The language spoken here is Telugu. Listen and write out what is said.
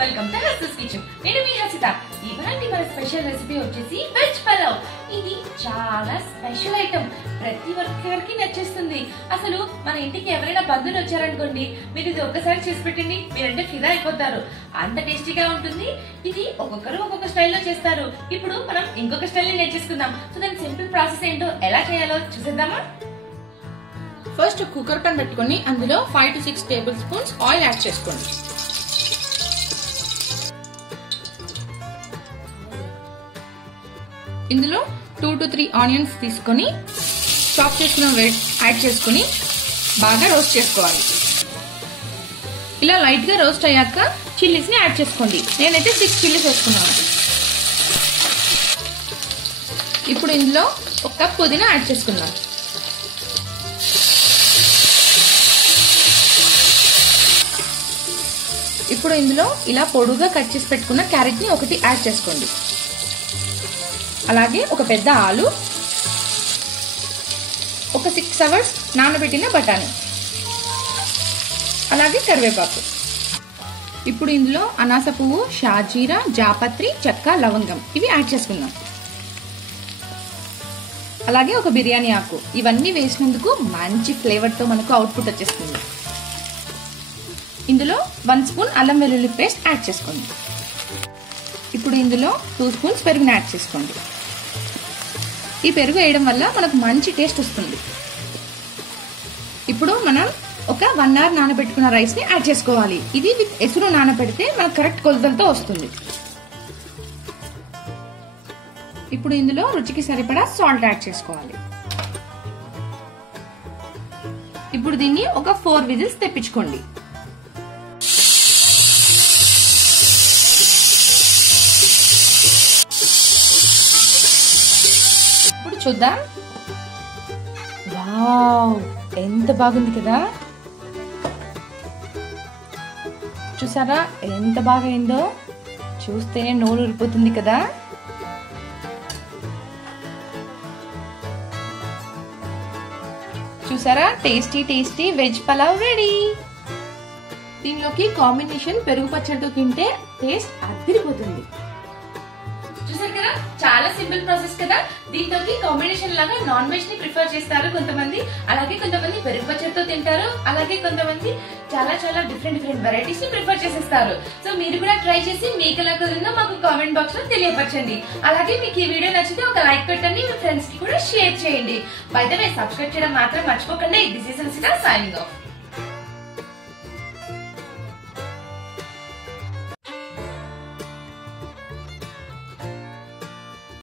Welcome to Hasitha kitchen. నేను మీ హసిత. ఇవాల్టి మన స్పెషల్ రెసిపీ వచ్చేసి వెజ్ పలావ్. ఇది చాలా స్పెషల్ ఐటమ్, ప్రతి ఒక్కరికి నచ్చేస్తుంది. అసలు మన ఇంటికి ఎవరైనా బంధువులు వచ్చారనుకోండి, మీరు ఇది ఒక్కసారి చేసి పెట్టండి, మీరంటే ఫిదా అయిపోతారు. అంత టేస్టీగా ఉంటుంది. ఇది ఒక్కొక్కరు ఒక్కొక్క స్టైల్లో చేస్తారు. ఇప్పుడు మనం ఇంకొక స్టైల్ నేర్చేసుకుందాం. సో దాని సింపుల్ ప్రాసెస్ ఏంటో ఎలా చేయాలో చూసేద్దామా? ఫస్ట్ కుక్కర్ పాన్ పెట్టుకొని అందులో 5 to 6 table spoons oil add చేసుకోండి. ఇందులో 2 to 3 ఆనియన్స్ తీసుకొని చాప్ చేసుకున్న యాడ్ చేసుకుని బాగా రోస్ట్ చేసుకోవాలి. ఇలా లైట్ గా రోస్ట్ అయ్యాక చిల్లీస్ ని యాడ్ చేసుకోండి. నేనైతే 6 చిల్లీస్ వేసుకున్నాను. ఇప్పుడు ఇందులో 1 కప్ పుదీనా యాడ్ చేసుకున్నాను. ఇప్పుడు ఇందులో ఇలా పొడుగా కట్ చేసి పెట్టుకున్న క్యారెట్ ని ఒకటి యాడ్ చేసుకోండి. అలాగే ఒక పెద్ద ఆలు, ఒక 6 అవర్స్ నానబెట్టిన బఠానీ, అలాగే కరివేపాకు. ఇప్పుడు ఇందులో అనాస పువ్వు, షాజీరా, జాపత్రి, చెక్క, లవంగం ఇవి యాడ్ చేసుకుందాం. అలాగే ఒక బిర్యానీ ఆకు. ఇవన్నీ వేసినందుకు మంచి ఫ్లేవర్ తో మనకు అవుట్పుట్ వచ్చేస్తుంది. ఇందులో 1 స్పూన్ అల్లం వెల్లుల్లి పేస్ట్ యాడ్ చేసుకోండి. ఇప్పుడు ఇందులో 2 స్పూన్స్ పెరుగుని యాడ్ చేసుకోండి. ఈ పెరుగు వేయడం వల్ల మనకు మంచి టేస్ట్ వస్తుంది. ఇప్పుడు మనం ఒక 1 అవర్ నానబెట్టుకున్న రైస్ ని యాడ్ చేసుకోవాలి. ఇది విత్ ఎసురు నానబెడితే మనకు కరెక్ట్ కొలతలతో వస్తుంది. ఇప్పుడు ఇందులో రుచికి సరిపడా సాల్ట్ యాడ్ చేసుకోవాలి. ఇప్పుడు దీన్ని ఒక 4 విజిల్స్ తెప్పించుకోండి. చూద్దాం. వావ్, ఎంత బాగుంది కదా! చూసారా ఎంత బాగా అయిందో? చూస్తేనే నోరు ఊరిపోతుంది కదా! చూసారా, tasty tasty veg pulao ready. దీనిలోకి కాంబినేషన్ పెరుగు పచ్చడితో తింటే టేస్ట్ అదిరిపోతుంది. చూసారు కదా, చాలా సింపుల్ ప్రాసెస్ కదా. దీంతో కాంబినేషన్ లాగా నాన్ వెజ్ ని ప్రిఫర్ చేస్తారు కొంతమంది, అలాగే కొంతమంది పెరుగు పచ్చడితో తింటారు, అలాగే కొంతమంది చాలా చాలా డిఫరెంట్ వెరైటీస్ ని ప్రిఫర్ చేసేస్తారు. సో మీరు కూడా ట్రై చేసి మీకు ఎలా కుదిరిందో మాకు కామెంట్ బాక్స్ లో తెలియపరచండి. అలాగే మీకు ఈ వీడియో నచ్చితే ఒక లైక్ పెట్టండి, మీ ఫ్రెండ్స్ కి కూడా షేర్ చేయండి. బై ద వే, సబ్స్క్రైబ్ చేయడం మాత్రం మర్చిపోకండి. This is Hasitha signing off.